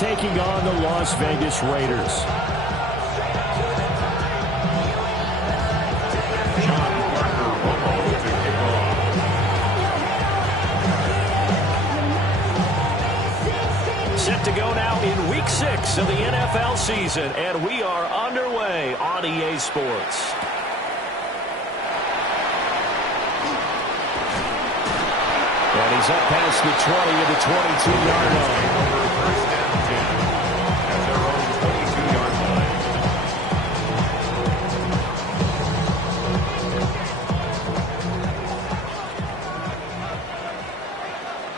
taking on the Las Vegas Raiders. Set to go now in Week 6 of the NFL season, and we are underway on EA Sports. And he's up past the 20 of the 22-yard line. First down 10 at their own 22-yard line.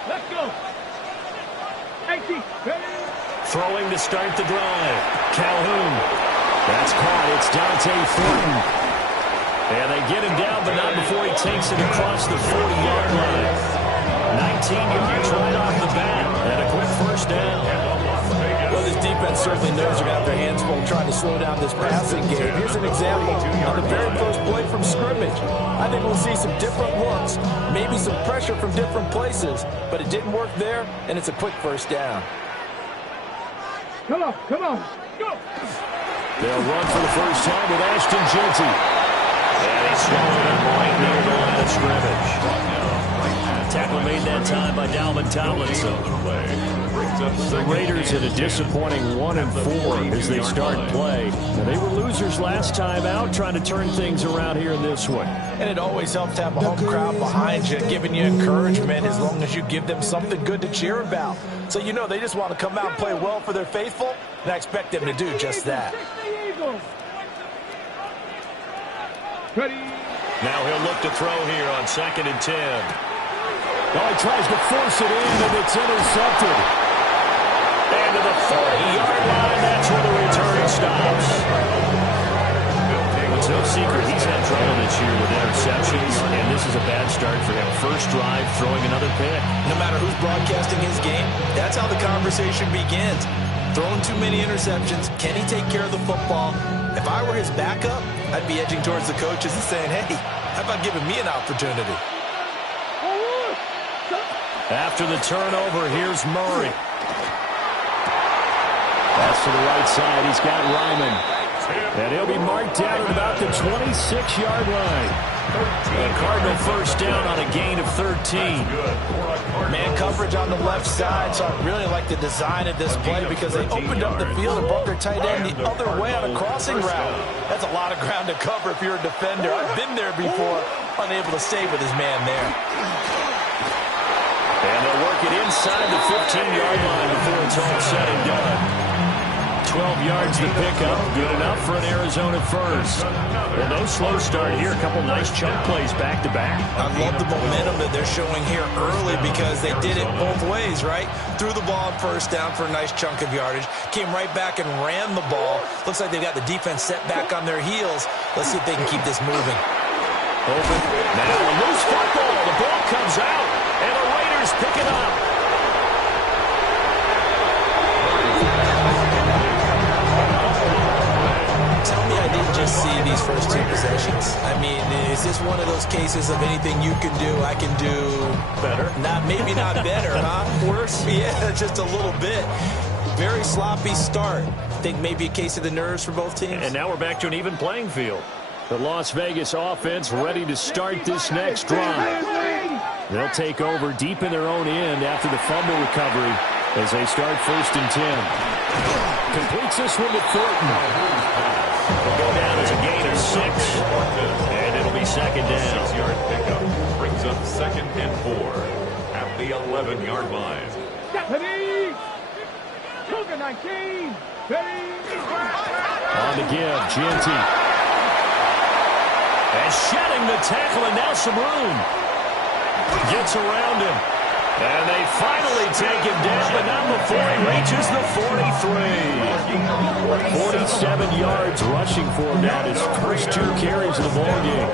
Let's go. 18. Throwing to start the drive. Calhoun. That's caught. It's Dante Thornton. And they get him down, but not before he takes it across the 40-yard line. 19 yards right off the bat. And a quick first down. Well, this defense certainly knows they're going to have their hands full trying to slow down this passing game. Here's an example on the very first play from scrimmage. I think we'll see some different looks, maybe some pressure from different places, but it didn't work there, and it's a quick first down. Come on, go! They'll run for the first time with Ashton Jeanty. And he swallowed it right near the line of scrimmage. Tackle made that time by Dalvin Tomlinson. The Raiders in a disappointing 1-4 as they start play. Now, they were losers last time out, trying to turn things around here in this one. And it always helps to have a home crowd behind you, giving you encouragement as long as you give them something good to cheer about. So you know they just want to come out and play well for their faithful, and I expect them to do just that. Now he'll look to throw here on 2nd and 10. Oh, he tries to force it in, and it's intercepted. And to the 40-yard line, that's where the return stops. It's no secret he's had trouble this year with interceptions, and this is a bad start for him. First drive, throwing another pick. No matter who's broadcasting his game, that's how the conversation begins. Throwing too many interceptions, can he take care of the football? If I were his backup, I'd be edging towards the coaches and saying, hey, how about giving me an opportunity? After the turnover, here's Murray. Pass to the right side. He's got Ryman. And he'll be marked down at about the 26-yard line. A Cardinal first down on a gain of 13. Man coverage on the left side, so I really like the design of this play because they opened up the field and brought their tight end the other way on a crossing route. That's a lot of ground to cover if you're a defender. I've been there before, unable to stay with his man there. And they'll work it inside the 15-yard line before it's all said and done. 12 yards to pick up. Good enough for an Arizona first. Well, no slow start here. A couple nice chunk plays back-to-back. I love the momentum that they're showing here early because they did it both ways, right? Threw the ball on first down for a nice chunk of yardage. Came right back and ran the ball. Looks like they've got the defense set back on their heels. Let's see if they can keep this moving. Open. Now a loose football. The ball comes out. And the Raiders pick it up. Tell me I didn't just see these first two possessions. I mean, is this one of those cases of anything you can do, I can do better? Maybe not better, huh? Worse? Yeah, just a little bit. Very sloppy start. Think maybe a case of the nerves for both teams. And now we're back to an even playing field. The Las Vegas offense ready to start this next drive. They'll take over deep in their own end after the fumble recovery as they start 1st and 10. Completes this one to Thornton. Will go down as a gain of 6. And it'll be 2nd down. 6-yard pickup brings up 2nd and 4 at the 11-yard line. On to give, Jeanty. And shedding the tackle, and now some room. Gets around him. And they finally take him down, but not before he reaches the 43. 47 yards rushing for him now, his first 2 carries of the ballgame.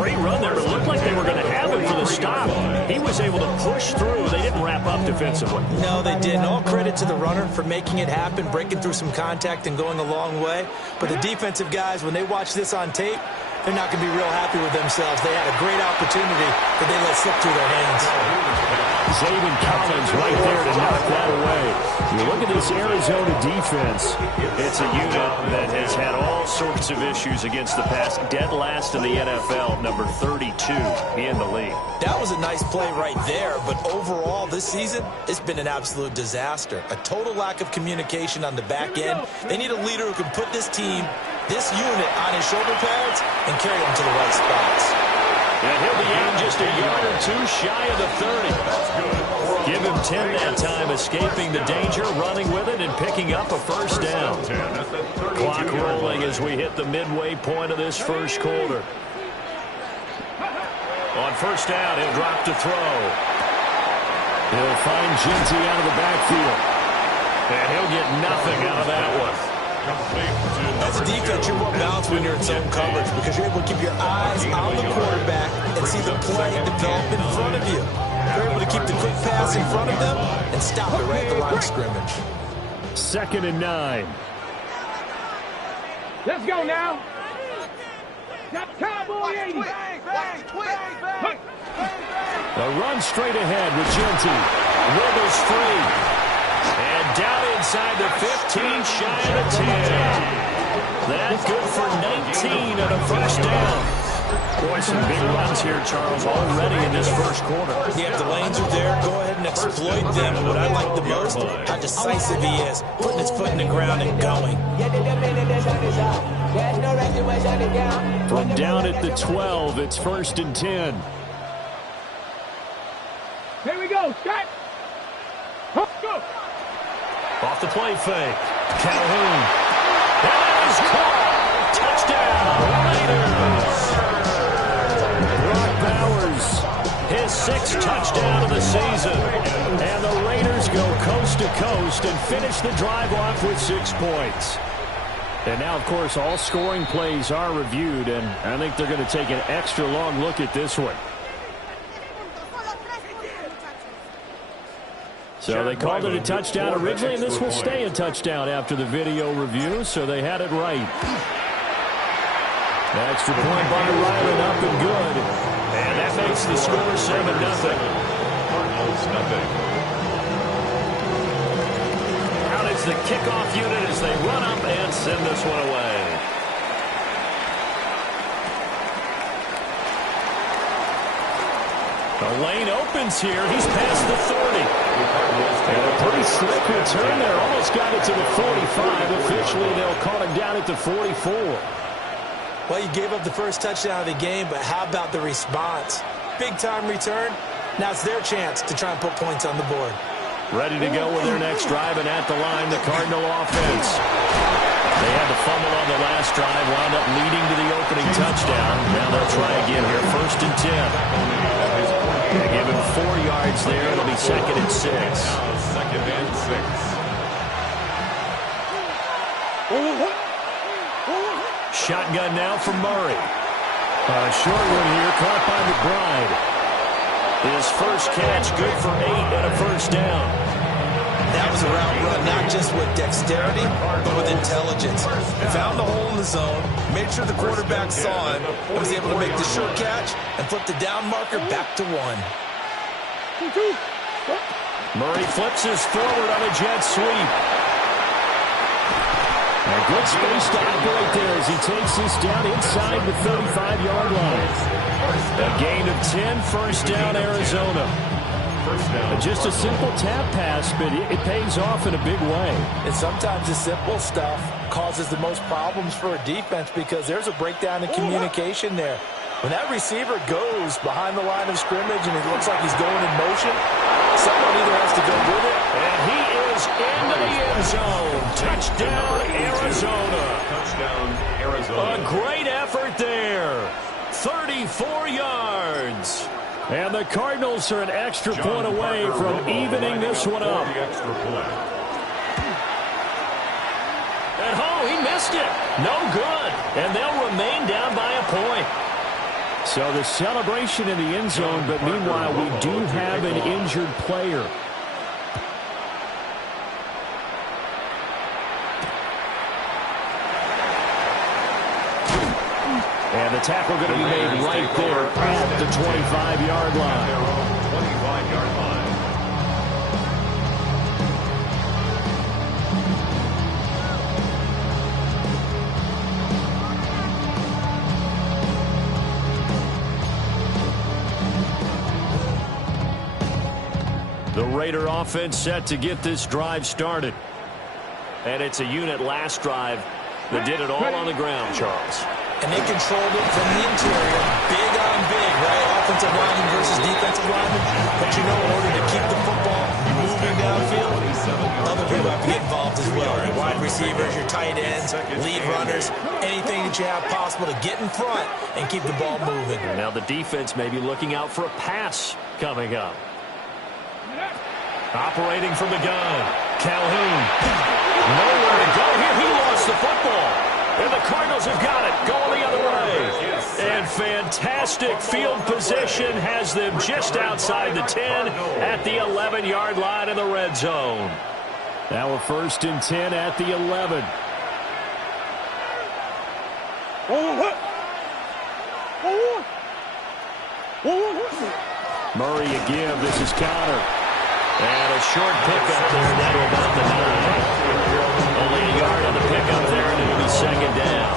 Great run there. It looked like they were going to have him for the stop. He was able to push through. They didn't wrap up defensively. No, they didn't. All credit to the runner for making it happen, breaking through some contact and going a long way. But the defensive guys, when they watch this on tape, they're not going to be real happy with themselves. They had a great opportunity that they let slip through their hands. Zayden Collins right there to knock that away. You look at this Arizona defense. It's a unit that has had all sorts of issues against the pass. Dead last in the NFL, number 32 in the league. That was a nice play right there, but overall this season, it's been an absolute disaster. A total lack of communication on the back end. They need a leader who can put this team, this unit, on his shoulder pads and carry them to the right spots. And he'll be out just a yard or two shy of the 30. Give him 10 that time, escaping the danger, running with it, and picking up a first down. Clock rolling as we hit the midway point of this first quarter. On first down, he'll drop to throw. He'll find Genty out of the backfield. And he'll get nothing out of that one. As a defense, you're more balanced when you're in zone coverage because you're able to keep your eyes on the quarterback and see the play develop in front of you. You're able to keep the quick pass in front of them and stop it right at the line of scrimmage. 2nd and 9. Let's go now. Cowboy 80. A run straight ahead with Genty. Wiggles free. And down inside the 15, shy of the 10. That's good for 19 and a first down. Boy, some big runs here, Charles, already in this first quarter. Yeah, if the lanes are there, go ahead and exploit them. But what I like the most, how decisive he is, putting his foot in the ground and going. From down at the 12, it's 1st and 10. Here we go, Scott. Go. Off the play fake. Calhoun. That is caught. Touchdown, Raiders. Brock Bowers, his 6th touchdown of the season. And the Raiders go coast to coast and finish the drive off with 6 points. And now, of course, all scoring plays are reviewed, and I think they're going to take an extra long look at this one. So they called it a touchdown originally, and this will stay a touchdown after the video review, so they had it right. Extra point by Ryland, up and good. And that makes the score 7-0. Cardinals nothing. Out is the kickoff unit as they run up and send this one away. The lane opens here. He's past the 30. And a pretty slick return there. Almost got it to the 45. Officially, they'll call him down at the 44. Well, you gave up the first touchdown of the game, but how about the response? Big-time return. Now it's their chance to try and put points on the board. Ready to go with their next drive, and at the line, the Cardinal offense. They had to fumble on the last drive, wound up leading to the opening touchdown. Now they'll try again here, 1st and 10. They give him 4 yards there. It'll be 2nd and 6. 2nd and 6. Shotgun now from Murray. A short one here, caught by McBride. His first catch, good for 8 and a first down. That was a route run, not just with dexterity, but with intelligence. He found the hole in the zone, made sure the quarterback saw him, and was able to make the short catch and flip the down marker back to 1. Murray flips his forward on a jet sweep. A good space to operate there as he takes this down inside the 35-yard line. A gain of 10, first down, Arizona. Just a simple tap pass, but it pays off in a big way. And sometimes the simple stuff causes the most problems for a defense because there's a breakdown in communication there. When that receiver goes behind the line of scrimmage and it looks like he's going in motion, someone either has to go with it. And he is into the end zone. Touchdown, Arizona. Touchdown, Arizona. A great effort there. 34 yards. And the Cardinals are an extra point away from evening this one up. And he missed it. No good. And they'll remain down by a point. So the celebration in the end zone, but meanwhile we do have an injured player. And the tackle going to be made right there at the 25-yard line. 25-yard line. Raider offense set to get this drive started. And it's a unit last drive that did it all on the ground, Charles. And they controlled it from the interior. Big on big, right? Offensive lineman versus defensive lineman. But you know, in order to keep the football moving downfield, other people have to get involved as well. Your wide receivers, your tight ends, lead runners, anything that you have possible to get in front and keep the ball moving. Now the defense may be looking out for a pass coming up. Operating from the gun, Calhoun. Nowhere to go here. He lost the football. And the Cardinals have got it, going the other way. And fantastic field position has them just outside the 10 at the 11-yard line in the red zone. Now a 1st and 10 at the 11. Murray again. This is Connor. And a short pickup there down to about the 9. Only a yard on the pickup there, and it'll be 2nd down.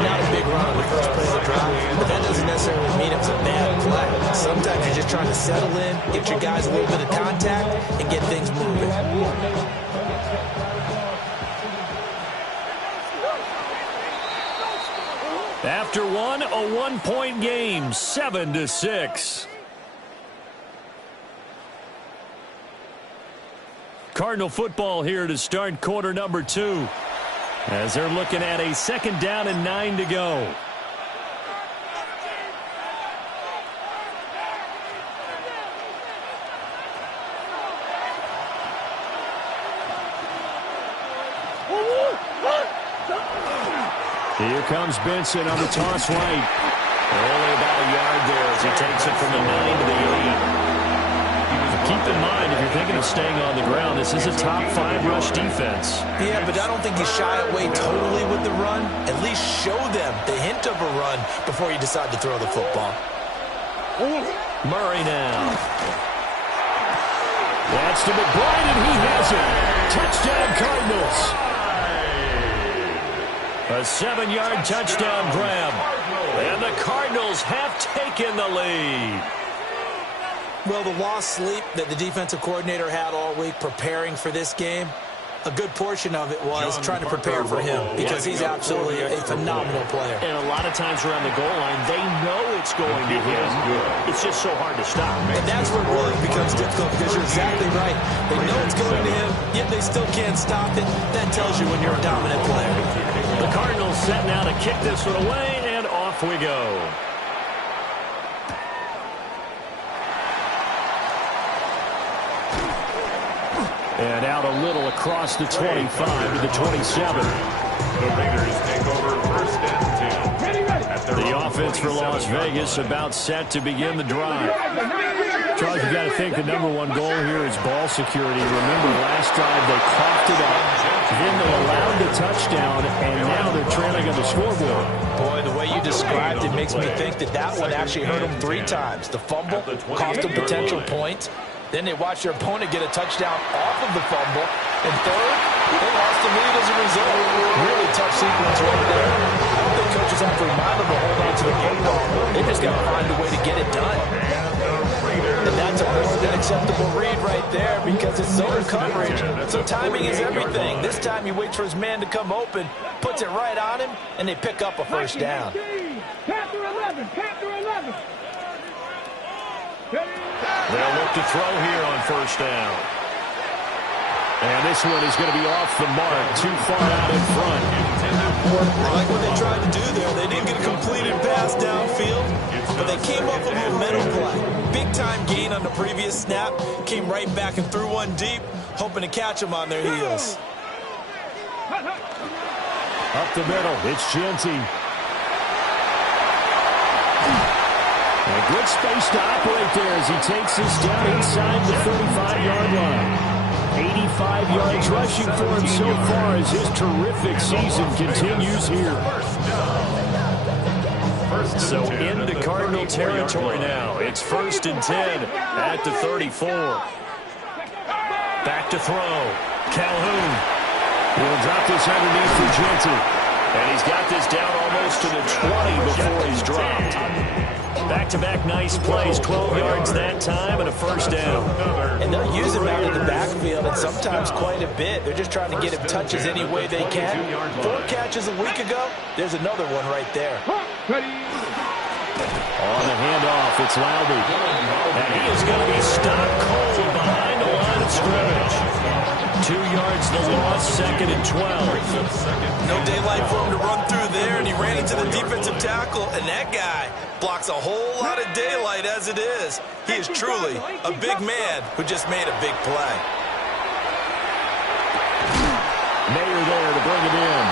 Not a big run on the first play of the drive, but that doesn't necessarily mean it's a bad play. Sometimes you're just trying to settle in, get your guys a little bit of contact, and get things moving. After one, a 1-point game, 7-6. Cardinal football here to start quarter number 2. As they're looking at a 2nd down and 9 to go. Here comes Benson on the toss right. Only about a yard there as he takes it from the 9 to the 8. Keep in mind, if you're thinking of staying on the ground, this is a top 5 rush defense. Yeah, but I don't think you shy away totally with the run. At least show them the hint of a run before you decide to throw the football. Murray now. That's to McBride, and he has it. Touchdown, Cardinals. A 7-yard touchdown grab. And the Cardinals have taken the lead. Well, the lost sleep that the defensive coordinator had all week preparing for this game, a good portion of it was trying to prepare for him because he's absolutely a phenomenal player. And a lot of times around the goal line, they know it's going to him. It's just so hard to stop. And that's where it really becomes difficult because you're exactly right. They know it's going to him, yet they still can't stop it. That tells you when you're a dominant player. The Cardinals set now to kick this one away, and off we go. And out a little across the 25 to the 27. The Raiders take over 1st and 10. The offense for Las Vegas about set to begin the drive. Charles, you got to think the #1 goal here is ball security. Remember, last drive they coughed it up. Then they allowed the touchdown, and now they're trailing on the scoreboard. Boy, the way you described it makes me think that that one actually hurt them 3 times. The fumble cost them potential points. Then they watched their opponent get a touchdown off of the fumble. And third, they lost the lead as a result. Really tough sequence right there. I don't think coaches have to remind them to hold on to the football. They just got to find a way to get it done. And that's a more than acceptable read right there because it's zone coverage. So timing is everything. This time he waits for his man to come open, puts it right on him, and they pick up a 1st down. They'll look to throw here on 1st down. And this one is going to be off the mark, too far out in front. I like what they tried to do there. They didn't get a completed pass downfield, but they came up with a momentum play. Big-time gain on the previous snap, came right back and threw one deep, hoping to catch them on their heels. Up the middle, it's Genty. A good space to operate there as he takes this down inside the 35-yard line. 85 yards rushing for him so far as his terrific season continues here. So into Cardinal territory now. It's 1st and 10 at the 34. Back to throw. Calhoun will drop this underneath for Genty. And he's got this down almost to the 20 before he's dropped. Back-to-back nice plays, 12 yards that time and a first down. And they'll use him out of the backfield and sometimes quite a bit. They're just trying to get him touches any way they can. 4 catches a week ago. There's another one right there. On the handoff, it's Loudby. And he is going to be stopped cold behind the line of scrimmage. 2 yards the loss, 2nd and 12. No daylight for him to run through there, and he ran into the defensive tackle, and that guy blocks a whole lot of daylight as it is. He is truly a big man who just made a big play. Mayer there to bring it in.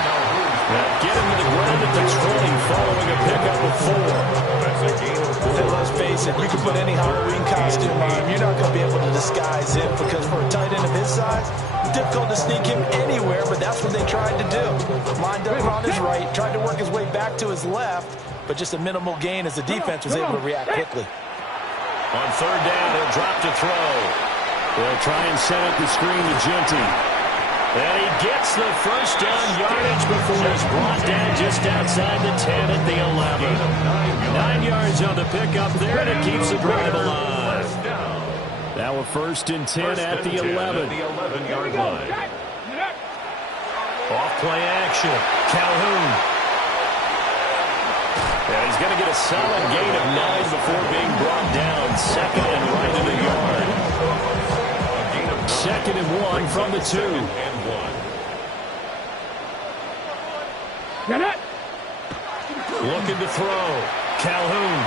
Get him to the ground at the 20 following a pickup of 4. And let's face it, you can put any Halloween costume on. You're not going to be able to disguise him because for a tight end of his size, it's difficult to sneak him anywhere, but that's what they tried to do. Lined up on his right, tried to work his way back to his left, but just a minimal gain as the defense was able to react quickly. On 3rd down, he'll drop to throw. They'll try and set up the screen to Genty. And he gets the first down yardage before he's brought down just outside the 10 at the 11. 9 yards on the pickup there, and it keeps the drive alive. Now a 1st and 10 at the 11. The 11-yard line. Off play action. Calhoun. And he's going to get a solid gain of 9 before being brought down. 2nd and right of the yard. 2nd and 1 from the 2. Looking to throw. Calhoun.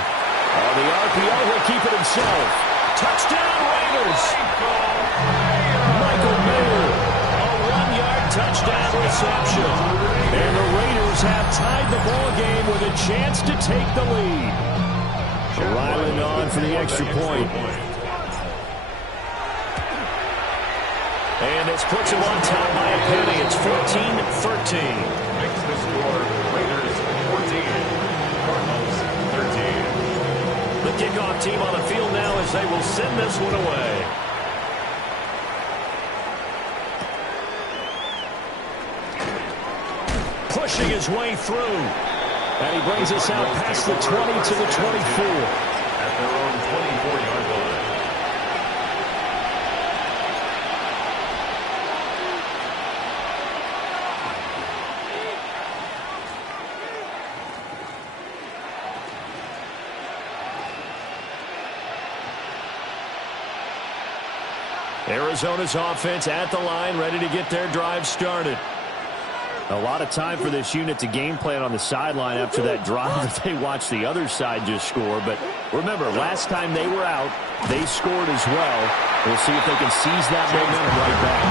The RPO will keep it himself. Touchdown Raiders. Michael Mayer. A 1-yard touchdown reception. And the Raiders have tied the ball game with a chance to take the lead. Ryland on for the extra point. And this puts him on top by a penny. It's 14-13. Makes the score Raiders 14, Cardinals 13. The kickoff team on the field now as they will send this one away. Pushing his way through. And he brings us out past the 20 to the 24. At their own 24-yard line. Arizona's offense at the line, ready to get their drive started. A lot of time for this unit to game plan on the sideline after that drive that they watched the other side just score. But remember, last time they were out, they scored as well. We'll see if they can seize that momentum right back.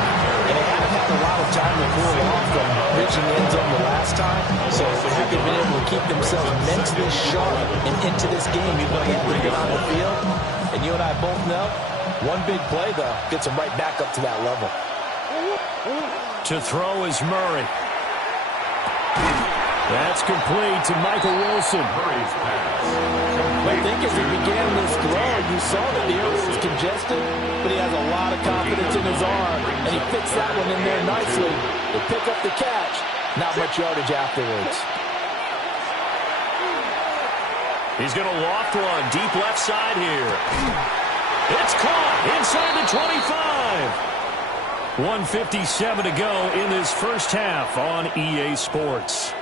And they haven't had a lot of time to cool off from reaching the end zone the last time. So if they've been able to keep themselves mentally sharp and into this game, even though they've been on the field, and you and I both know, one big play, though, gets them right back up to that level. To throw is Murray. That's complete to Michael Wilson. I think as he began this throw, you saw that the area was congested, but he has a lot of confidence in his arm, and he fits that one in there nicely. They pick up the catch. Not much yardage afterwards. He's going to loft one deep left side here. It's caught inside the 25. 1:57 to go in this first half on EA Sports.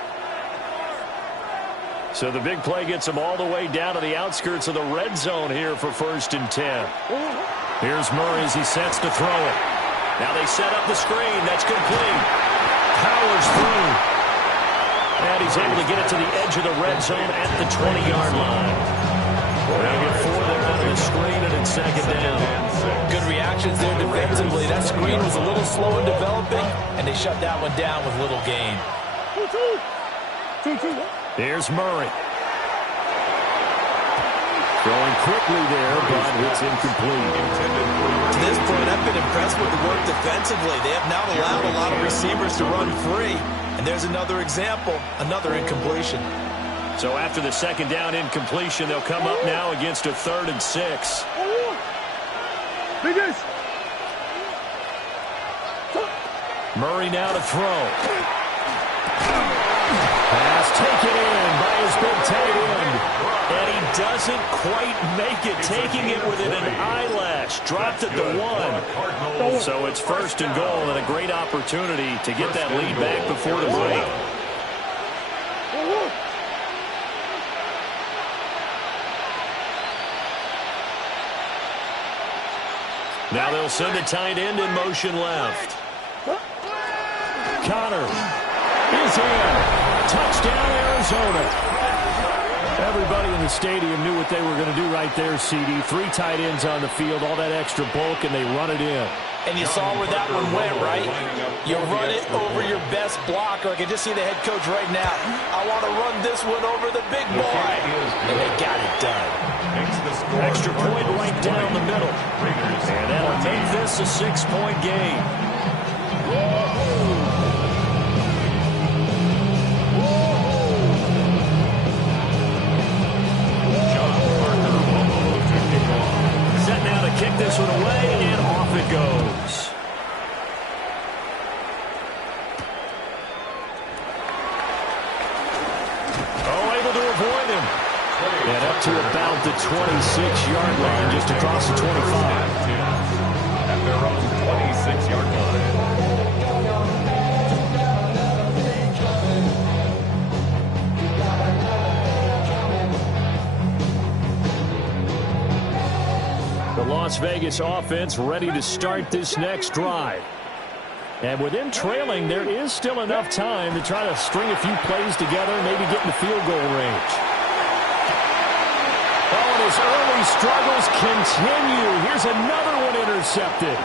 So the big play gets them all the way down to the outskirts of the red zone here for 1st and 10. Here's Murray as he sets to throw it. Now they set up the screen. That's complete. Powers through. And he's able to get it to the edge of the red zone at the 20-yard line. They'll get 4 there out of the screen, and it's 2nd down. Good reactions there defensively. That screen was a little slow in developing, and they shut that one down with little gain. Here's Murray. Throwing quickly there, but it's incomplete. To this point, I've been impressed with the work defensively. They have now allowed a lot of receivers to run free. And there's another example, another incompletion. So after the 2nd down incompletion, they'll come up now against a 3rd and 6. Murray now to throw. Pass taken in by his big tight end. And he doesn't quite make it, taking it within an eyelash. Dropped at the 1. So it's 1st and goal, and a great opportunity to get that lead back before the break. Now they'll send the tight end in motion left. Connor is in. Touchdown, Arizona. Everybody in the stadium knew what they were going to do right there, CD. 3 tight ends on the field, all that extra bulk, and they run it in. And you saw where that one went, right? You run it over your best blocker. I can just see the head coach right now. I want to run this one over the big boy. And they got it done. Extra point right down the middle. And that'll make this a 6-point game. Set now to kick this one away, and off it goes. Oh, able to avoid him. And up to about the 26-yard line, just across the 25. At their own 26-yard line. The Las Vegas offense ready to start this next drive. And with them trailing, there is still enough time to try to string a few plays together and maybe get in the field goal range. Oh, and his early struggles continue. Here's another one intercepted.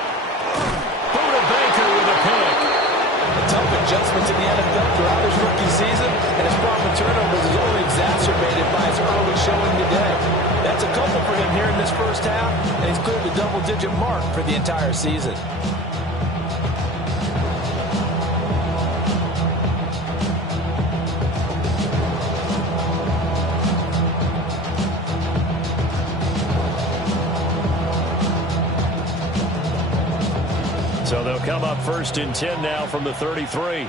Buda Baker with a pick. A tough adjustment to the NFL throughout his rookie season, and his problem with turnovers is only exacerbated by his early showing today. That's a couple for him here in this first half, and he's cleared the double-digit mark for the entire season. So they'll come up 1st and 10 now from the 33.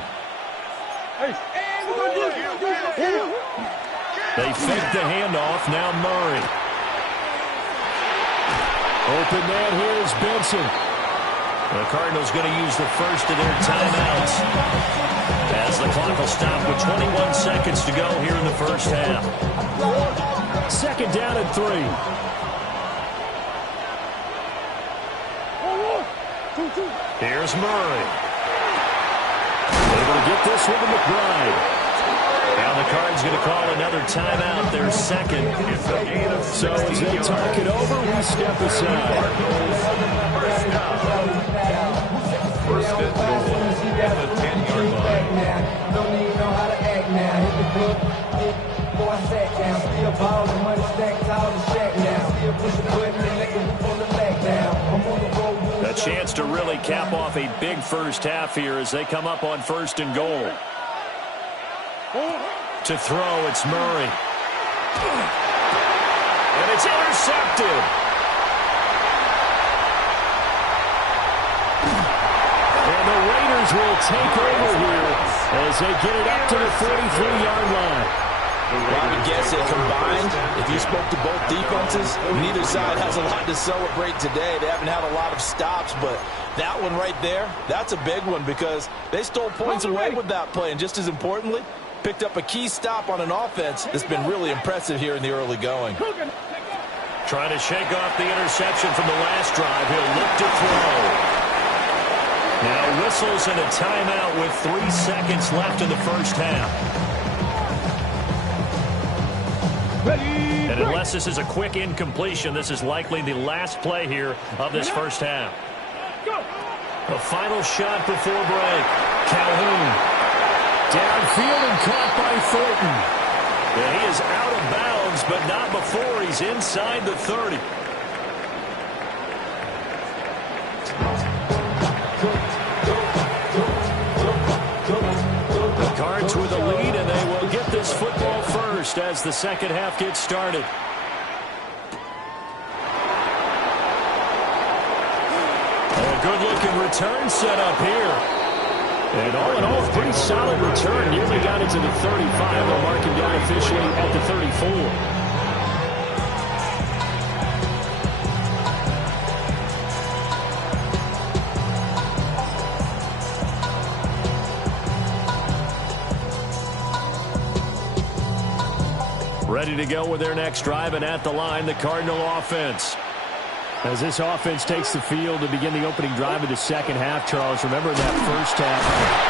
They fake the handoff. Now Murray. Open man here is Benson. The Cardinals going to use the first of their timeouts as the clock will stop with 21 seconds to go here in the first half. 2nd down and 3. Here's Murray. Able to get this one to McBride. Now the Cards going to call another timeout, their 2nd. So as they talk it over, we step aside. First and goal at the 10-yard line. Don't even know how to act now. Hit the club, boy, I sat down. Still ballin', money stacked tall and shack now. Still push the button and let the hoop on the back down. I'm on the road. A chance to really cap off a big first half here as they come up on 1st and goal. To throw, it's Murray. And it's intercepted. And the Raiders will take over here as they get it up to the 43-yard line. Well, I would guess that combined, if you spoke to both defenses, neither side has a lot to celebrate today. They haven't had a lot of stops, but that one right there, that's a big one because they stole points away with that play. And just as importantly, picked up a key stop on an offense that's been really impressive here in the early going. Trying to shake off the interception from the last drive. He'll look to throw. Now whistles and a timeout with 3 seconds left in the first half. And unless this is a quick incompletion, this is likely the last play here of this first half. The final shot before break. Calhoun. Downfield and caught by Thornton. And he is out of bounds, but not before he's inside the 30. The Cards with the lead, and they will get this football first as the second half gets started. A good-looking return set up here. And all in all, a pretty solid return. Nearly got it to the 35. They'll mark him down officially at the 34. Ready to go with their next drive, and at the line, the Cardinal offense. As this offense takes the field to begin the opening drive of the second half, Charles, remember in that first half,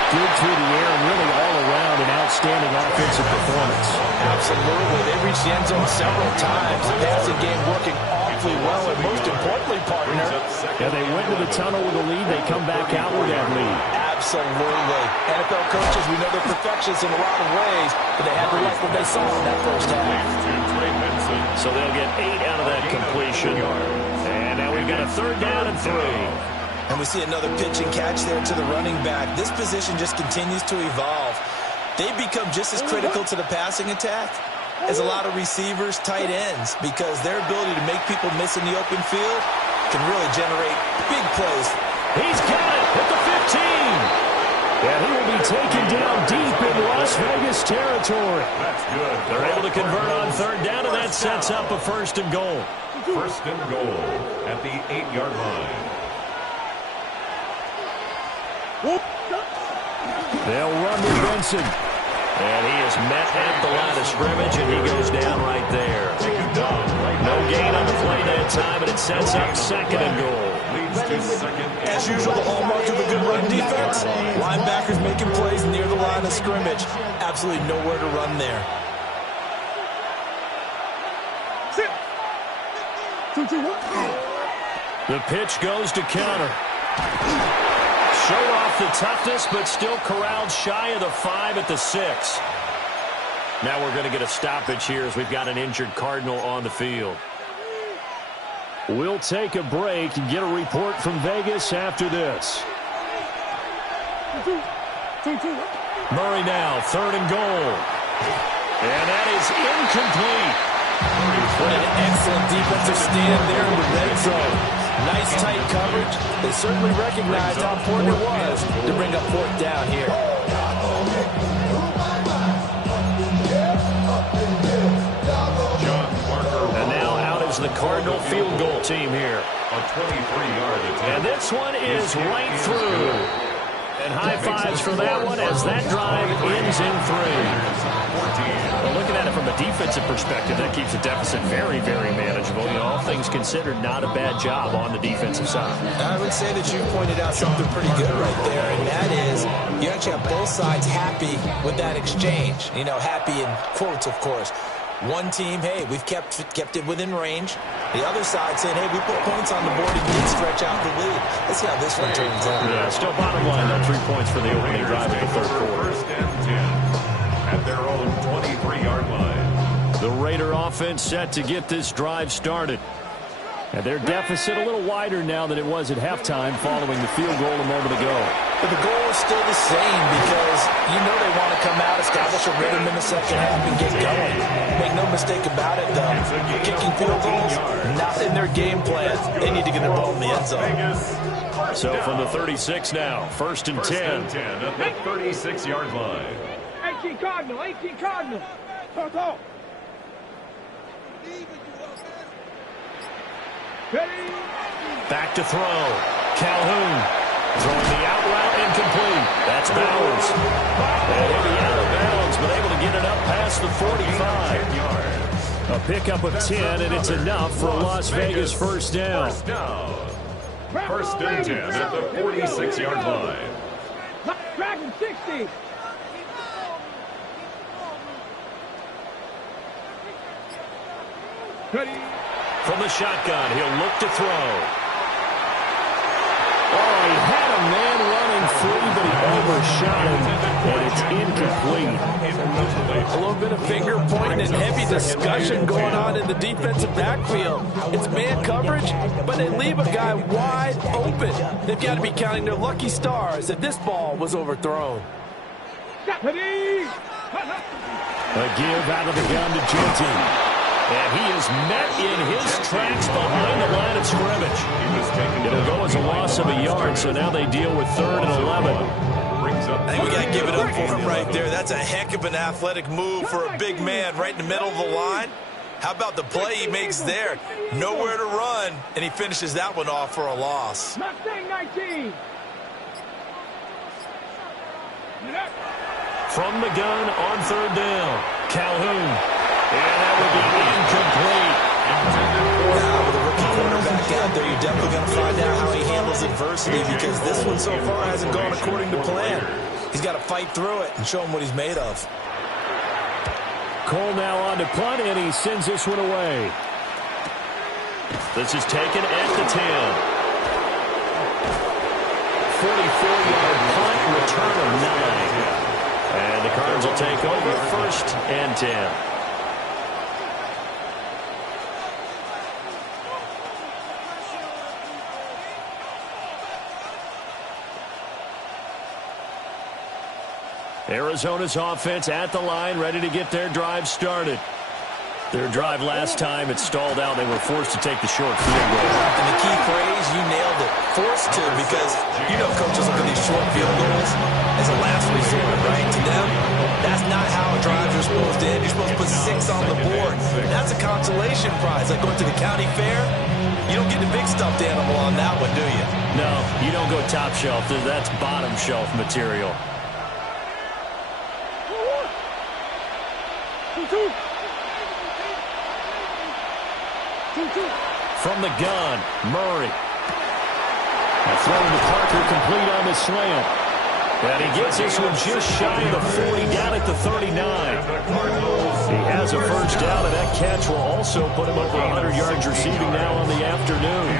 good through the air and really all around an outstanding offensive performance. Absolutely. They reached the end zone several times. The passing game working awfully well, and most importantly, partner. Yeah, they went to the tunnel with a lead. They come back out with that lead. Absolutely. NFL coaches, we know they're perfectionists in a lot of ways, but they had to like what they saw in that first half. So they'll get 8 out of that completion. And now we've got a 3rd down and 3. And we see another pitch and catch there to the running back. This position just continues to evolve. They become just as critical to the passing attack as a lot of receivers, tight ends, because their ability to make people miss in the open field can really generate big plays. He's got it at the 15. And he will be taken down deep in Las Vegas territory. That's good. They're able to convert on 3rd down, and that sets up a 1st and goal. 1st and goal at the 8-yard line. They'll run with Benson. And he is met at the line of scrimmage, and he goes down right there. No gain on the play that time, and it sets up 2nd and goal. As usual, the hallmark of a good run defense. Linebackers making plays near the line of scrimmage. Absolutely nowhere to run there. The pitch goes to counter. Showed off the toughness, but still corralled shy of the 5 at the 6. Now we're going to get a stoppage here as we've got an injured Cardinal on the field. We'll take a break and get a report from Vegas after this. Murray now, 3rd and goal. And that is incomplete. What an excellent defensive stand there in the red zone. Nice tight coverage. They certainly recognized how important it was to bring up 4th down here. And now out is the Cardinal field goal team here. A 23-yard attempt. And this one is right through. And high fives for that one as that drive ends in 3. Well, looking at it from a defensive perspective, that keeps the deficit very, very manageable. You know, all things considered, not a bad job on the defensive side. I would say that you pointed out something pretty good right there, and that is you actually have both sides happy with that exchange. You know, happy in quotes, of course. One team, hey, we've kept it within range. The other side saying, hey, we put points on the board and did stretch out the lead. Let's see how this one turns out. Yeah, still bottom line, though, 3 points for the opening drive of the 3rd quarter. 1st and 10 at their own 23-yard line. The Raider offense set to get this drive started. And their deficit a little wider now than it was at halftime following the field goal a moment ago. But the goal is still the same because you know they want to come out, establish a rhythm in the second half, and get going. Make no mistake about it, though. Kicking field goals, not in their game plan. They need to get the ball in the end zone. So from the 36 now, 1st and 10. 1st and 10 at the 36-yard line. 18 Cardinal, 18 Cardinal. Go. Back to throw. Calhoun throwing the out route incomplete. That's Bowers. And he'll be out of bounds, but able to get it up past the 45. A pickup of 10, and it's enough for a Las Vegas 1st down. 1st and 10 at the 46-yard line. Dragon 60. From the shotgun, he'll look to throw. Oh, he had a man running free, but he overshot him, and it's incomplete. A little bit of finger pointing and heavy discussion going on in the defensive backfield. It's man coverage, but they leave a guy wide open. They've got to be counting their lucky stars if this ball was overthrown. A give out of the gun to Genty. And he is met in his tracks behind the line of scrimmage. It'll go as a loss of a yard, so now they deal with 3rd and 11. I think we got to give it up for him right there. That's a heck of an athletic move for a big man right in the middle of the line. How about the play he makes there? Nowhere to run, and he finishes that one off for a loss. Mustang 19. From the gun on third down, Calhoun. And that would be incomplete. Now, with a rookie quarterback out there, you're definitely going to find out how he handles adversity, because this one so far hasn't gone according to plan. He's got to fight through it and show him what he's made of. Cole now on to punt, and he sends this one away. This is taken at the 10. 44-yard punt, return of 9. And the Cards will take over first and 10. Arizona's offense at the line, ready to get their drive started. Their drive last time, it stalled out. They were forced to take the short field goal. And the key phrase, you nailed it. Forced to, because you know coaches look at these short field goals as a last resort, right? To them, that's not how drives are supposed to end. You're supposed to put 6 on the board. That's a consolation prize, like going to the county fair. You don't get the big stuffed animal on that one, do you? No, you don't go top shelf. That's bottom shelf material. From the gun, Murray. A throw to Parker, complete on the slant. And he gets this one just shy of the 40, down at the 39. He has a first down, and that catch will also put him over 100 yards receiving now on the afternoon.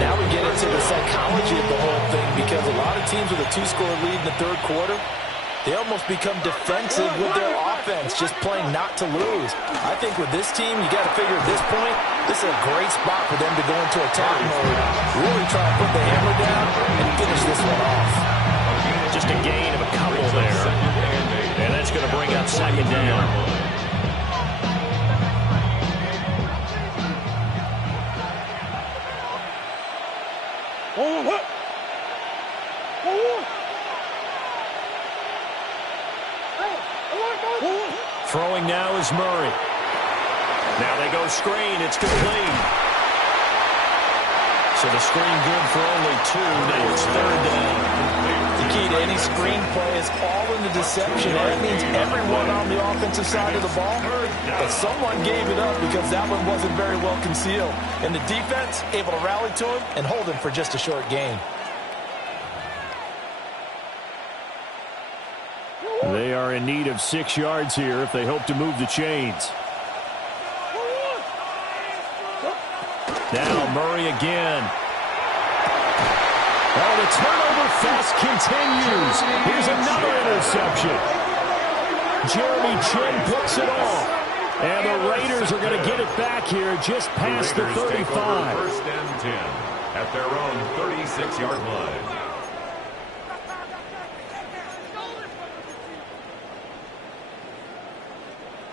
Now we get into the psychology of the whole thing, because a lot of teams with a 2-score lead in the third quarter, they almost become defensive with their offense, just playing not to lose. I think with this team, you got to figure at this point, this is a great spot for them to go into attack mode, really try to put the hammer down and finish this one off. Just a gain of a couple there. And that's going to bring up second down. Throwing now is Murray. Now they go screen. It's complete. So the screen good for only 2. Now it's third down. The key to any screen play is all in the deception. That means everyone on the offensive side of the ball, but someone gave it up because that one wasn't very well concealed. And the defense able to rally to him and hold him for just a short gain. They are in need of 6 yards here if they hope to move the chains. Now Murray again. Oh, the turnover fest continues. Here's another interception. Jeremy Chin puts it off. And the Raiders are going to get it back here just past the 35. First and 10 at their own 36-yard line.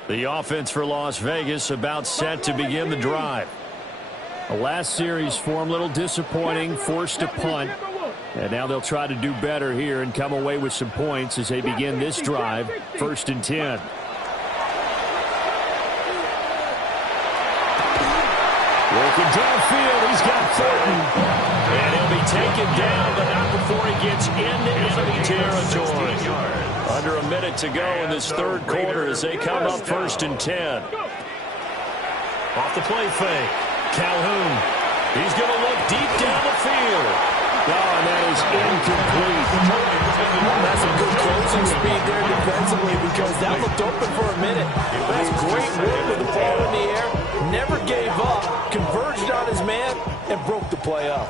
The offense for Las Vegas about set to begin the drive. The last series form a little disappointing, forced to punt. And now they'll try to do better here and come away with some points as they begin this drive, first and 10. Working downfield, he's got Thornton. And he'll be taken down, but not before he gets into enemy territory. Under a minute to go in this third quarter as they come up first and 10. Off the play fake. Calhoun. He's going to look deep down the field. Oh, and that is incomplete. That's a good closing speed there defensively, because that looked open for a minute. That's great work with the ball in the air. Never gave up. Converged on his man and broke the play up.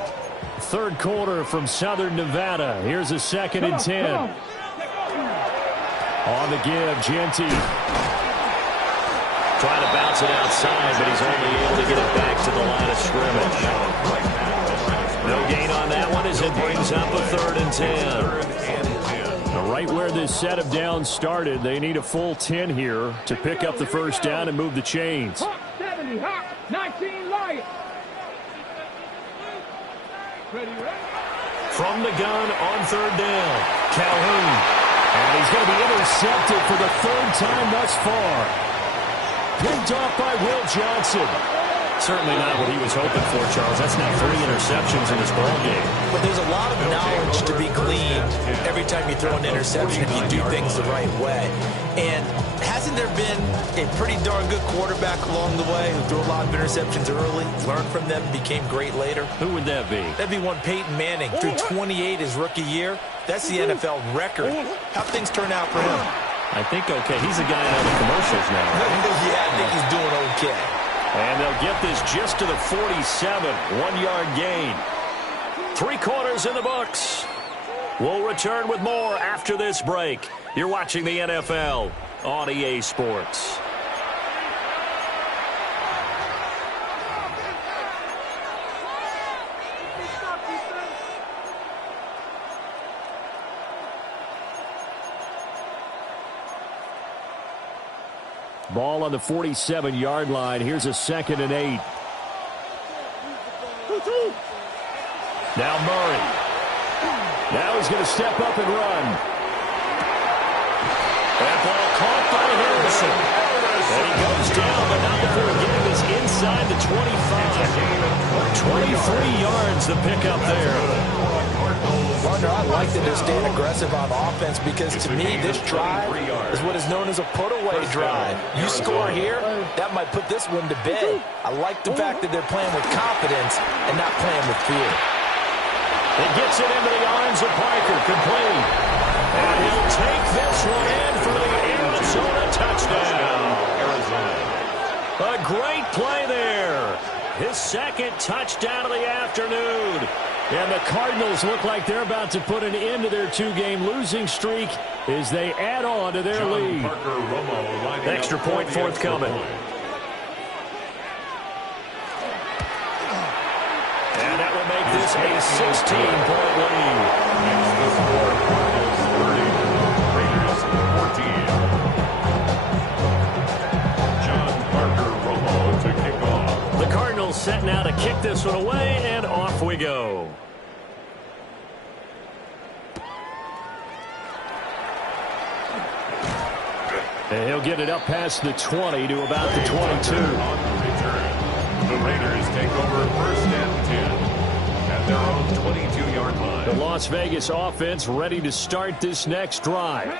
Third quarter from Southern Nevada. Here's a second and 10. On the give, Genty. Trying to bounce it outside, but he's only able to get it back to the line of scrimmage. No gain on that one as it brings up a third and 10. Now, right where this set of downs started, they need a full 10 here to pick up the first down and move the chains. 70, hot, 19 Lions. Ready? From the gun on third down. Calhoun. And he's going to be intercepted for the third time thus far. Picked off by Will Johnson. Certainly not what he was hoping for, Charles. That's now 3 interceptions in this ballgame. But there's a lot of knowledge to be gleaned every time you throw an interception if you do things the right way. And hasn't there been a pretty darn good quarterback along the way who threw a lot of interceptions early, learned from them, became great later? Who would that be? That'd be one Peyton Manning, threw 28 his rookie year. That's the NFL record. How'd things turn out for him? I think okay. He's a guy out of commercials now, right? Yeah, I think he's doing okay. And they'll get this just to the 47. 1-yard gain. 3 quarters in the books. We'll return with more after this break. You're watching the NFL on EA Sports. Ball on the 47-yard line. Here's a 2nd and 8. Now Murray. Now he's going to step up and run. That ball caught by Harrison. And he goes down, but not before getting this inside the 25. 23 yards the pickup there. Partner, I like that they're staying aggressive on offense because to me this drive is what is known as a put-away drive. You score here, that might put this one to bed. I like the fact that they're playing with confidence and not playing with fear. It gets it into the arms of Parker, complete. And he'll take this one in for the Arizona touchdown. A great play there. His 2nd touchdown of the afternoon. And the Cardinals look like they're about to put an end to their 2-game losing streak as they add on to their lead. Extra point forthcoming. And that will make this a 16-point lead. The score is 30, Raiders 14. John Parker Romo to kick off. The Cardinals set now to kick this one away, and off we go. And he'll get it up past the 20 to about the 22. On the return, the Raiders take over 1st and 10 at their own 22-yard line. The Las Vegas offense ready to start this next drive.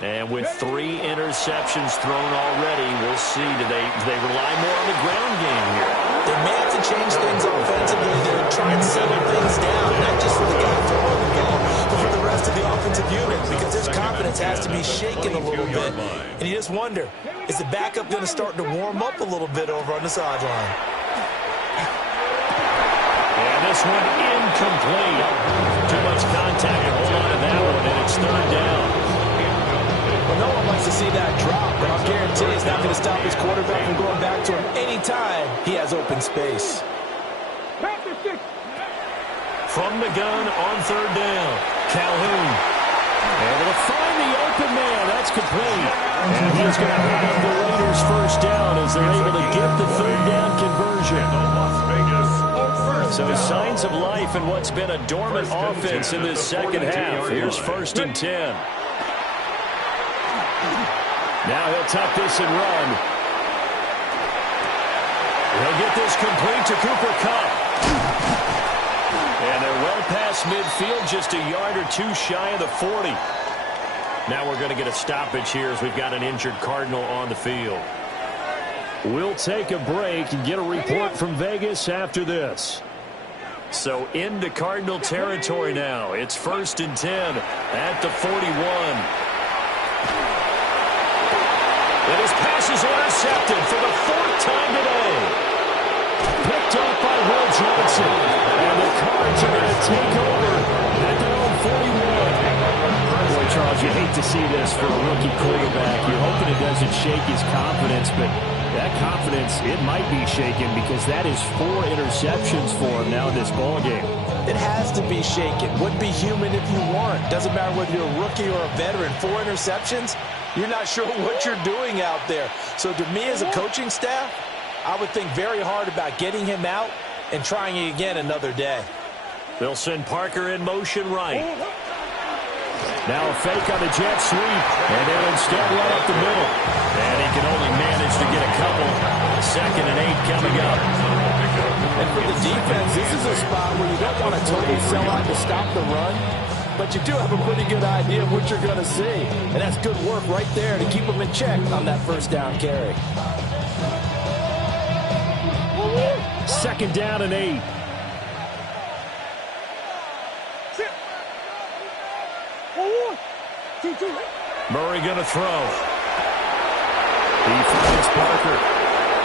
And with 3 interceptions thrown already, we'll see. Do they rely more on the ground game here? They may have to change things offensively to try and settle things down, not just for the guy throwing the ball, but for the rest of the offensive unit, because his confidence has to be shaken a little bit. And you just wonder, is the backup going to start to warm up a little bit over on the sideline? And this one incomplete. Too much contact to hold on to that one, and it's 3rd down. Well, no one likes to see that drop, but I'll guarantee it's not going to stop his quarterback from going back to him anytime he has open space. From the gun on 3rd down, Calhoun. Able to find the open man. That's complete. And he's going to have the Raiders 1st down as they're able to get the 3rd down conversion. So signs of life in what's been a dormant offense in this 2nd half. Here's 1st and 10. Now he'll tuck this and run. He'll get this complete to Cooper Kupp. And they're well past midfield, just a yard or 2 shy of the 40. Now we're going to get a stoppage here as we've got an injured Cardinal on the field. We'll take a break and get a report from Vegas after this. So into Cardinal territory now. It's 1st and 10 at the 41. And his pass is intercepted for the 4th time today. Picked up by Will Johnson. And the Cards are going to take over at their own 41. Boy, Charles, you hate to see this for a rookie quarterback. You're hoping it doesn't shake his confidence, but that confidence, it might be shaken because that is 4 interceptions for him now in this ballgame. It has to be shaken. Wouldn't be human if you weren't. Doesn't matter whether you're a rookie or a veteran. 4 interceptions, you're not sure what you're doing out there. So to me as a coaching staff, I would think very hard about getting him out and trying it again another day. They'll send Parker in motion right. Now a fake on the jet sweep, and they'll instead run up the middle. And he can only manage to get a couple. 2nd and 8 coming up. And for the defense, this is a spot where you don't want to totally sell out to stop the run, but you do have a pretty good idea of what you're going to see. And that's good work right there to keep them in check on that 1st down carry. 2nd down and 8. Murray going to throw. He finds Parker.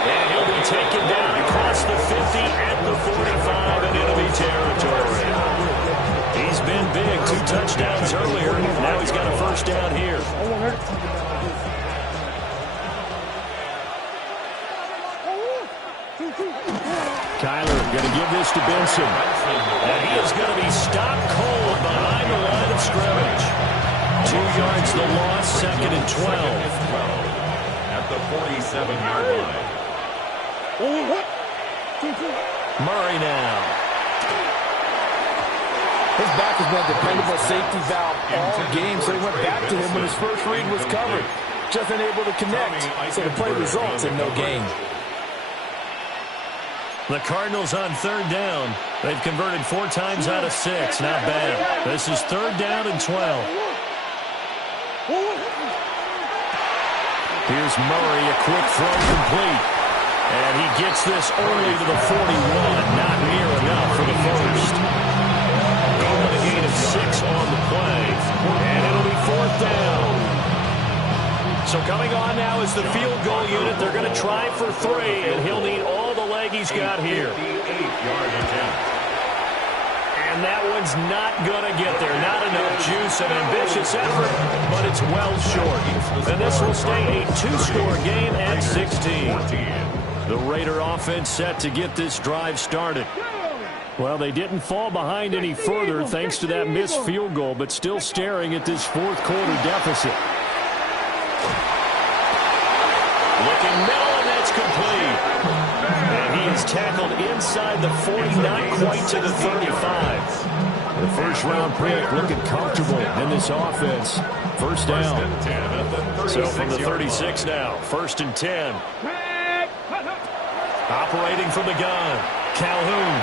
And he'll be taken down across the 50 at the 45 in enemy territory. He's been big. 2 touchdowns earlier. Now he's got a 1st down here. Kyler going to give this to Benson. And he is going to be stopped cold behind the line of scrimmage. 2 yards the loss, 2nd and 12. At the 47-yard line. Murray now. His back has been a dependable safety valve all game, so he went back to him when his first read was covered. Just unable to connect, so the play results in no gain. The Cardinals on 3rd down. They've converted 4 times out of 6. Not bad. This is 3rd down and 12. Here's Murray, a quick throw complete. And he gets this only to the 41. Not near enough for the 1st. Going a gain of 6 on the play. And it'll be 4th down. So coming on now is the field goal unit. They're going to try for 3, and he'll need all the leg he's got here. And that one's not going to get there. Not enough juice, an ambitious effort, but it's well short. And this will stay a 2-score game at 16. The Raider offense set to get this drive started. Well, they didn't fall behind any further thanks to that missed field goal, but still staring at this 4th quarter deficit. Looking middle, and that's complete. And he is tackled inside the 40, not quite to the 35. The 1st-round pick looking comfortable in this offense. 1st down. So from the 36 now, 1st and 10. Operating from the gun, Calhoun.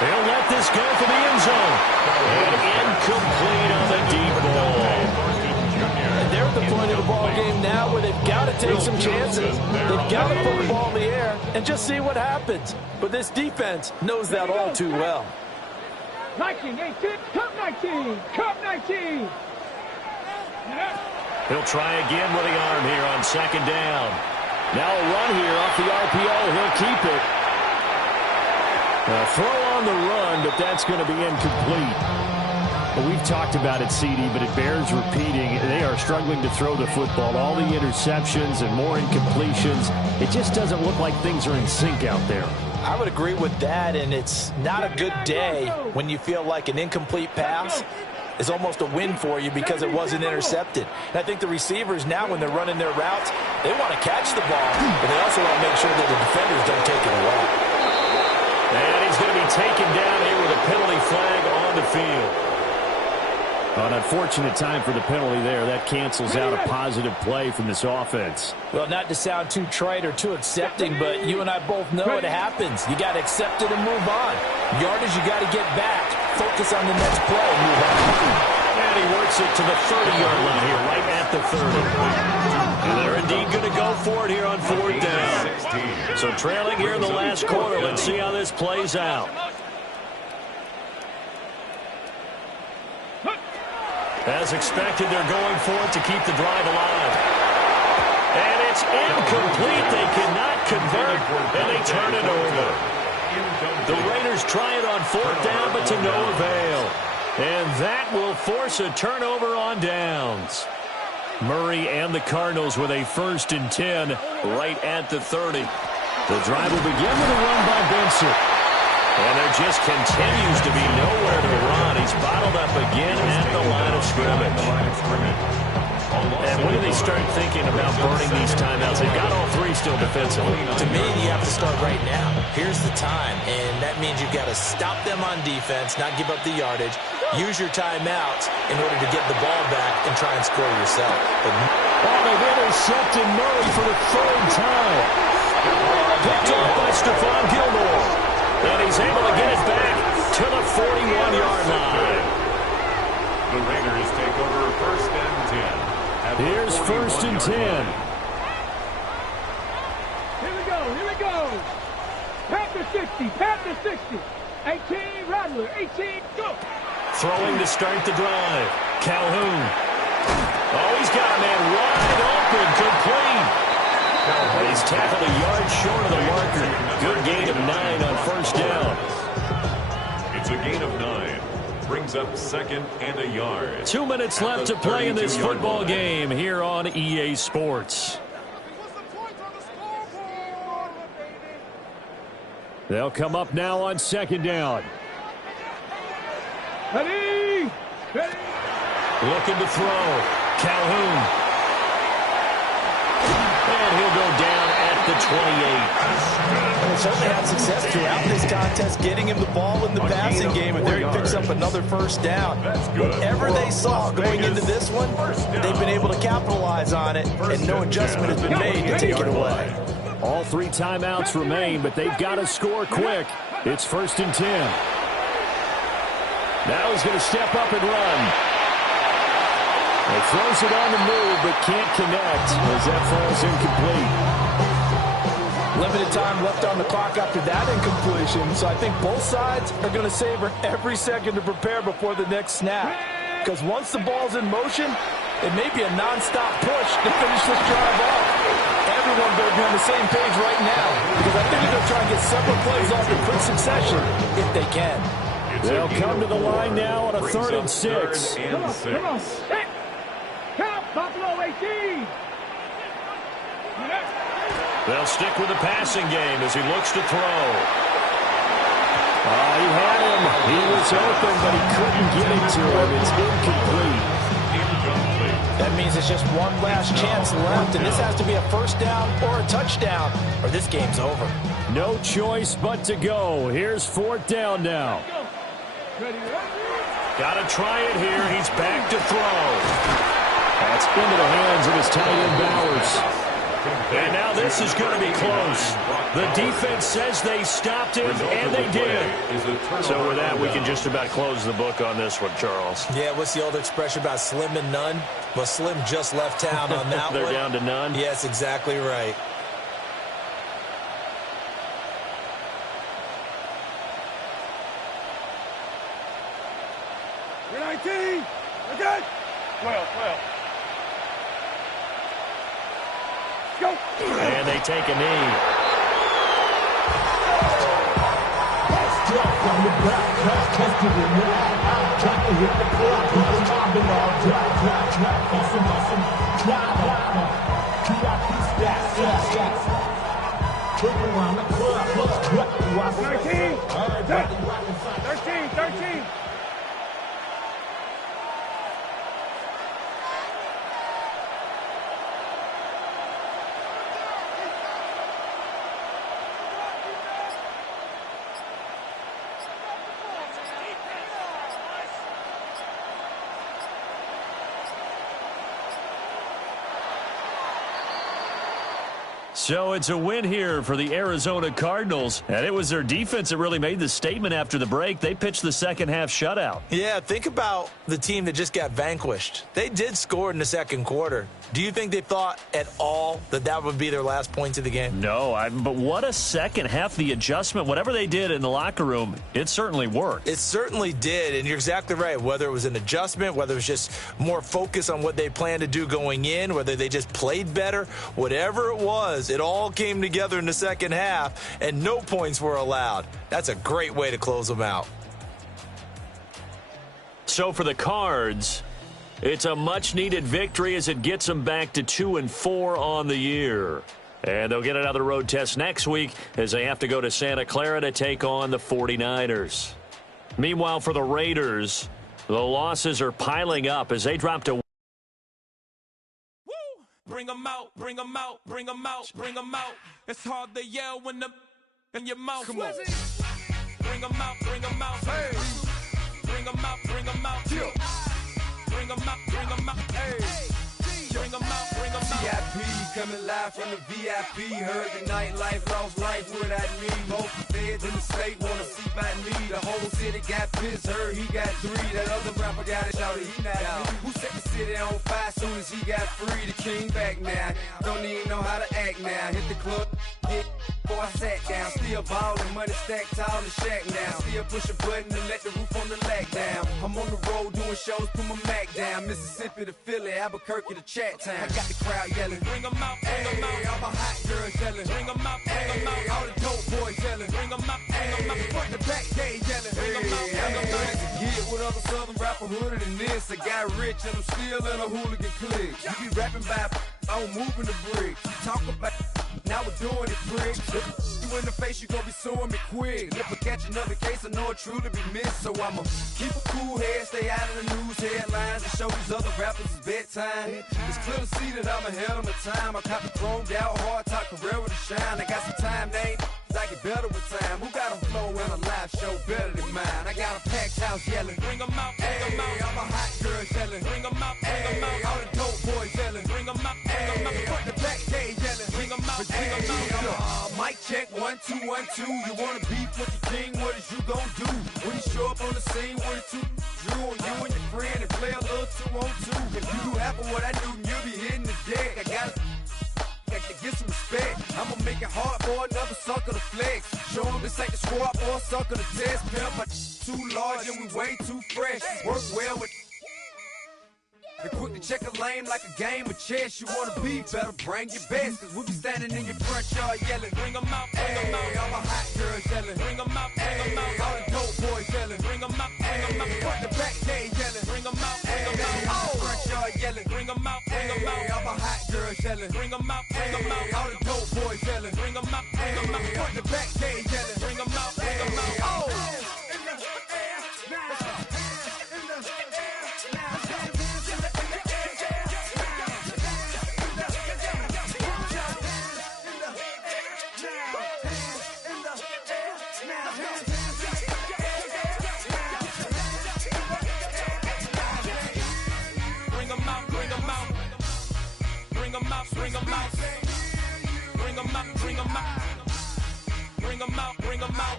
They'll let this go for the end zone. And incomplete on the deep ball. They're at the point of the ball game now where they've got to take some chances. They've got to put the ball in the air and just see what happens. But this defense knows that all too well. 19, 18, Cup 19, Cup 19. He'll try again with the arm here on 2nd down. Now a run here off the RPO. He'll keep it. A throw on the run, but that's going to be incomplete. Well, we've talked about it, CD, but it bears repeating. They are struggling to throw the football. All the interceptions and more incompletions. It just doesn't look like things are in sync out there. I would agree with that, and it's not a good day when you feel like an incomplete pass is almost a win for you because it wasn't intercepted. And I think the receivers now, when they're running their routes, they want to catch the ball, but they also want to make sure that the defenders don't take it away. And he's going to be taken down here with a penalty flag on the field. An unfortunate time for the penalty there. That cancels out a positive play from this offense. Well, not to sound too trite or too accepting, but you and I both know it happens. You got to accept it and move on. Yardage, you got to get back. Focus on the next play and move on. And he works it to the 30-yard line here, right at the 30. And they're indeed going to go for it here on 4th down. So trailing here in the last quarter. Let's see how this plays out. As expected, they're going for it to keep the drive alive. And it's incomplete. They cannot convert, and they turn it over. The Raiders try it on 4th down, but to no avail. And that will force a turnover on downs. Murray and the Cardinals with a 1st and 10 right at the 30. The drive will begin with a run by Benson. And there just continues to be nowhere to run. He's bottled up again at the line of scrimmage. And when do they start thinking about burning these timeouts? They've got all 3 still defensively. To me, you have to start right now. Here's the time, and that means you've got to stop them on defense, not give up the yardage, use your timeouts in order to get the ball back and try and score yourself. They've intercepted Murray for the third time. Picked off by Stephon Gilmore. And he's able to get it back to the 41-yard line. The Raiders take over first and 10. Here's first and 10. Here we go. Pat the 60. 18, Rattler, 18, go. Throwing to start the drive. Calhoun. Oh, he's got a man wide open, complete. And he's tackled a yard short of the marker. Good gain of 9 on first down. It's a gain of 9. Brings up second and a yard. 2 minutes left to play in this football game here on EA Sports. They'll come up now on second down. Ready. Looking to throw. Calhoun. And he'll go down at the 28. They certainly had success throughout this contest getting him the ball in the passing game, and there he picks up another first down. Whatever they saw going into this one, they've been able to capitalize on it, and no adjustment has been made to take it away. All 3 timeouts remain, but they've got to score quick. It's first and 10. Now he's going to step up and run. He throws it on the move, but can't connect as that falls incomplete. Limited time left on the clock after that incompletion, so I think both sides are going to savor every second to prepare before the next snap. Because once the ball's in motion, it may be a nonstop push to finish this drive off. Everyone better be on the same page right now, because I think they're going to try and get several plays off in quick succession if they can. They'll come to the line now on a 3rd and 6. Come on. Hit. Count, Buffalo 18. They'll stick with the passing game as he looks to throw. He had him. He was open, but he couldn't get it to him. It's incomplete. That means it's just one last chance left, and this has to be a first down or a touchdown, or this game's over. No choice but to go. Here's 4th down now. Got to try it here. He's back to throw. That's into the hands of his tight end Bowers. And now this is going to be close. The defense says they stopped him, and they did. So with that, we can just about close the book on this one, Charles. Yeah, what's the old expression about slim and none? Well, Slim just left town on that They're one. down to none? Yes, exactly right. You're 19. Okay. 12. Go. And they take a knee. Thirteen. So it's a win here for the Arizona Cardinals, and it was their defense that really made the statement after the break. They pitched the second half shutout. Yeah, think about the team that just got vanquished. They did score in the second quarter. Do you think they thought at all that that would be their last points of the game? No, but what a second half. The adjustment, whatever they did in the locker room, it certainly worked. It certainly did, and you're exactly right. Whether it was an adjustment, whether it was just more focus on what they planned to do going in, whether they just played better, whatever it was, it all came together in the second half, and no points were allowed. That's a great way to close them out. So for the Cards, it's a much-needed victory as it gets them back to 2-4 on the year. And they'll get another road test next week as they have to go to Santa Clara to take on the 49ers. Meanwhile, for the Raiders, the losses are piling up as they drop to Bring 'em out, bring 'em out, bring 'em out, bring 'em out. It's hard to yell when the in your mouth. Come on. Bring 'em out, bring 'em out. Hey. bring 'em out, bring 'em out. Bring 'em out, bring 'em out. Hey. Bring 'em out, bring 'em out. VIP coming live from the VIP. Heard the nightlife, lost life without me. Most feds in the state wanna see by me. The whole city got pissed, heard he got 3. That other rapper got it, shouted he not out. Who set the city on fire soon as he got free? The king back now, don't even know how to act now. Hit the club, get before I sat down. Still ballin', money stacked tall in the shack now. Still push a button and let the roof on the lag down. I'm on the road doing shows, put my Mac down. Mississippi to Philly, Albuquerque to Chat Town. I got the crowd yelling, Bring 'em out, bring 'em out. hey, all my hot girls yelling, Bring 'em out, bring 'em hey, out. all the dope boys yelling, Bring 'em out, bring 'em out. front to back, they yelling, Bring 'em out, bring 'em out. hey, to get with other southern rapper hooded than this. I got rich and I'm still in a hooligan clique. You be rapping by, I'm moving the bricks. You talk about, now we're doing it, prick. You in the face, you gon' be suing me quick. If I catch another case, I know it truly be missed. So I'ma keep a cool head, stay out of the news headlines, and show these other rappers it's bedtime. It's clear to see that I'm ahead of my time. I caught the chromed out, hard top career with a shine. I got some time, they ain't I get better with time. Who got a flow and a live show better than mine? I got a packed house yelling, Bring 'em out, bring 'em hey, out. all my hot girls yelling, Bring 'em out, bring 'em hey, all out. the dope boys yelling, Bring 'em out, bring 'em hey, out. front to back, they yelling, Bring 'em out, bring 'em hey, out. mic check, 1 2 1 2. You wanna beef with the king? What is you gon' do when you show up on the scene with a 2 Drew on you and your friend and play a little 2 on 2? If you do half of what I do, you'll be hitting the deck. I gotta get some respect. I'ma make it hard for another sucker to flex. Show 'em this ain't the squad or a sucker to test. Pimp, my too large and we way too fresh. Work well with and quick to check a lane like a game of chess. You wanna be better, bring your best. Cause we'll be standing in your front yard yelling, Bring 'em out, bring 'em hey, out. all my hot girls yelling, Bring 'em out, bring 'em hey, out. all the dope boys yelling, Bring 'em out, bring 'em hey, front out. to back, they yelling, Bring 'em out, bring 'em hey, out. all the front yard yelling, Bring 'em out, bring 'em hey, all my out. hot girls yelling, Bring 'em out, bring 'em hey, out. all the dope boys yelling, Bring 'em out, bring 'em hey, front out. to back, they yelling, Bring 'em out, bring 'em out. oh. Bring 'em out, bring 'em out. Bring 'em out, bring 'em out. Bring 'em out, bring 'em out. Bring 'em out, bring 'em out.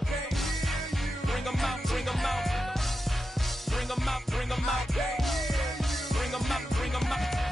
Bring 'em out, bring 'em out. Bring 'em out, bring 'em out. Bring 'em out, bring 'em out.